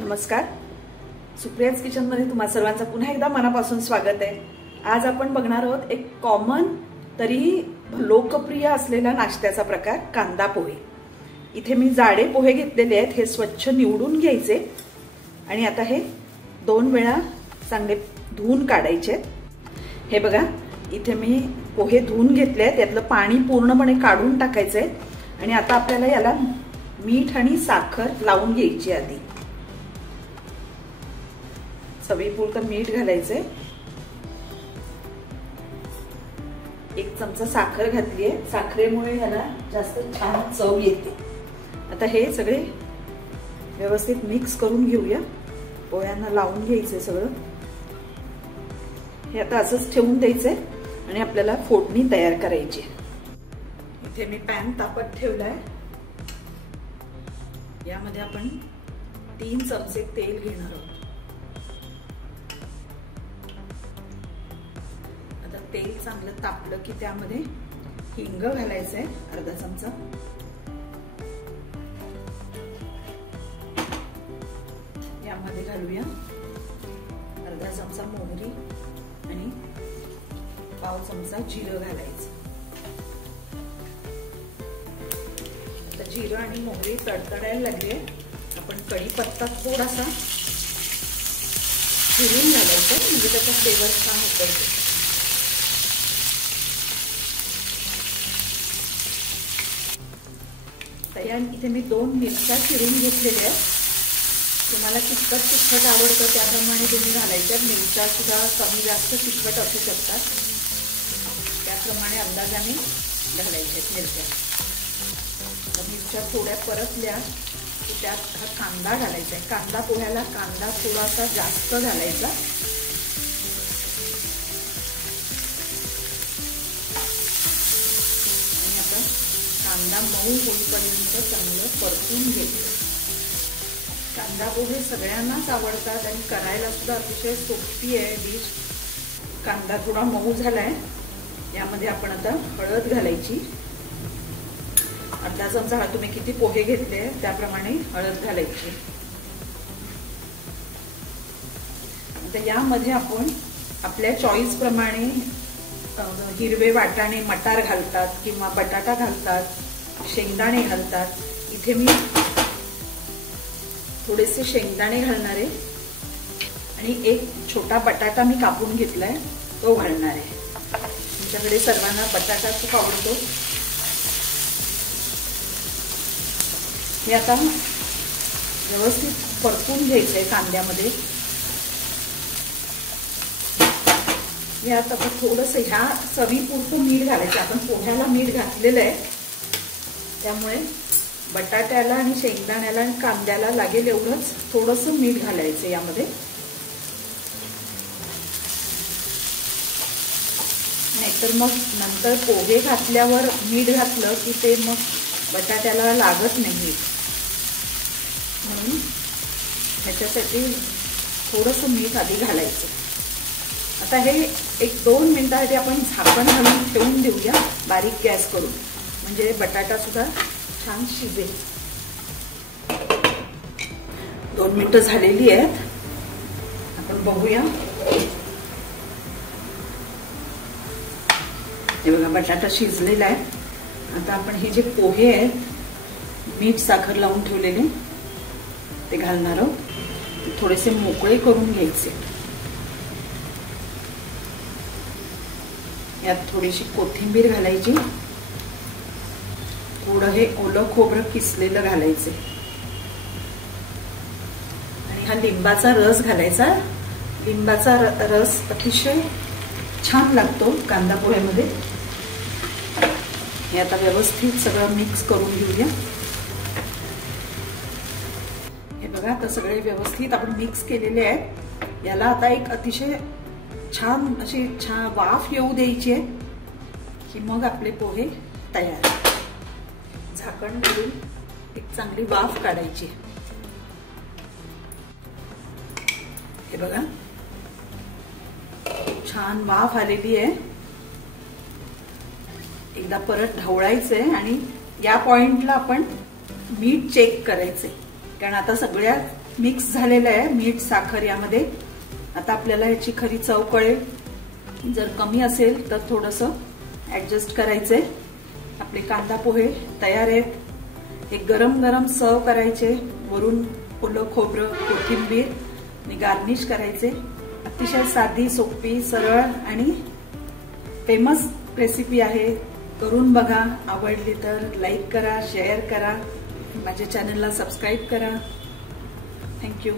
नमस्कार, सुप्रियाज किचन मध्ये तुम्हा सर्वांचं पुन्हा एकदा मनापासून स्वागत आहे। आज आपण बघणार आहोत एक कॉमन तरी लोकप्रिय असलेला नाश्त्याचा प्रकार कांदा पोहे। इथे मी जाडे पोहे घेतलेले आहेत, हे स्वच्छ निवडून घ्यायचे आणि आता हे 2 वेळा चांगले धुवून काढायचे। हे बघा, इथे मी पोहे धुवून घेतले आहेत, यातलं पाणी पूर्णपणे काढून टाकायचंय आणि आता आपल्याला याला मीठ आणि साखर लावून घ्यायची। आधी चवीपुरतं मीठ घालायचंय, 1 चमचा साखर घातली आहे, साखरेमुळे याला जास्त छान चव येते। आता हे सगळे व्यवस्थित मिक्स करून घेऊया, पोह्यांना लावून घ्यायचंय सगळं। हे आता असंच ठेवून द्यायचंय आणि आपल्याला फोडणी तयार करायची। इथे मी पॅन तापत ठेवलाय, यामध्ये आपण 3 चमचे तेल घेणार आहोत। आता तेल चांगलं तापलं की त्यामध्ये हिंग घालायचंय, अर्धा चमचा। यामध्ये घालूया अर्धा चमचा मोहरी आणि पाव चमचा जिरं घालायचं। आता जिरं आणि मोहरी तडतडायला लागले, आपण कढीपत्ता थोडासा फिरून घालायचा, म्हणजे त्याचा फ्लेवर छान उतरतो। इथे मी 2 मिरच्या चिरून घेतलेल्या आहेत, तुम्हाला तिखट आवडतं त्याप्रमाणे तुम्ही घालायच्या। मिरच्या सुद्धा कमी जास्त तिखट असू शकतात, त्याप्रमाणे अंदाजाने घालायच्या मिरच्या। मिरच्या थोड्या परतल्या की त्यात हा कांदा घालायचा आहे। कांदा पोह्याला कांदा थोडासा जास्त घालायचा। आणि आता कांदा मऊ होईपर्यंत चांगलं परतून घ्यायचं। कांदा पोहे सगळ्यांनाच आवडतात आणि करायला सुद्धा अतिशय सोपी आहे डिश। कांदा थोडा मऊ झालाय, यामध्ये आपण आता हळद घालायची। अर्धा चमचा, तुम्ही किती पोहे घेतले त्याप्रमाणे हळद घालायची। आता यामध्ये आपण आपल्या चॉईस प्रमाणे हिरवे वाटाणे मटार घालतात किंवा बटाटा घालतात, शेंगदाणे घालतात। इथे मी थोडेसे शेंगदाणे घालणार आहे आणि 1 छोटा बटाटा मी कापून घेतलाय, तो घालणार आहे। तुमच्याकडे सर्वांना बटाटा खूप आवडतो। हे आता व्यवस्थित परतून घ्यायचंय कांद्यामध्ये। यात आता थोडंसं ह्या चवीपुरतं मीठ घालायचं, आपण पोह्याला मीठ घातलेलं आहे, त्यामुळे बटाट्याला आणि शेंगदाण्याला आणि कांद्याला लागेल एवढंच थोडंसं मीठ घालायचं यामध्ये। नाहीतर मग नंतर पोहे घातल्यावर मीठ घातलं की ते मग बटाट्याला लागत नाही, म्हणून ह्याच्यासाठी थोडंसं मीठ आधी घालायचं। आता हे 1-2 मिनिटांसाठी आपण झाकण घालून ठेवून देऊया बारीक गॅस करून, म्हणजे बटाटा सुद्धा छान शिजेल। 2 मिनिटं झालेली आहेत, आपण बघूया। हे बघा, बटाटा शिजलेला आहे। आता आपण हे जे पोहे आहेत, मीठ साखर लावून ठेवलेले, ते घालणार आहोत। थोडेसे मोकळे करून घ्यायचे। यात थोडीशी कोथिंबीर घालायची, थोडं हे ओलं खोबरं किसलेलं घालायचे आणि हा लिंबाचा रस घालायचा। लिंबाचा रस अतिशय छान लागतो कांदा पोह्यामध्ये। हे आता व्यवस्थित सगळं मिक्स करून घेऊया। हे बघा, आता सगळे व्यवस्थित आपण मिक्स केलेले आहेत। याला आता एक अतिशय छान अशी वाफ येऊ द्यायची आहे की मग आपले पोहे तयार। झाकण घालून एक चांगली वाफ काढायची। हे बघा, छान वाफ आलेली आहे। एकदा परत ढवळायचंय आणि या पॉइंटला आपण मीठ चेक करायचंय, कारण आता सगळ्या मिक्स झालेलं आहे मीठ साखर यामध्ये। आता आपल्याला याची खरी चव कळेल। जर कमी असेल तर थोडंसं ऍडजस्ट करायचंय। आपले कांदा पोहे तयार आहेत। एक गरम गरम सर्व करायचे, वरून ओलं खोबरं कोथिंबीर आणि गार्निश करायचे। अतिशय साधी सोपी सरळ आणि फेमस रेसिपी आहे। करून बघा, आवडली तर लाईक करा, शेअर करा, माझ्या चॅनलला सबस्क्राईब करा। थँक्यू।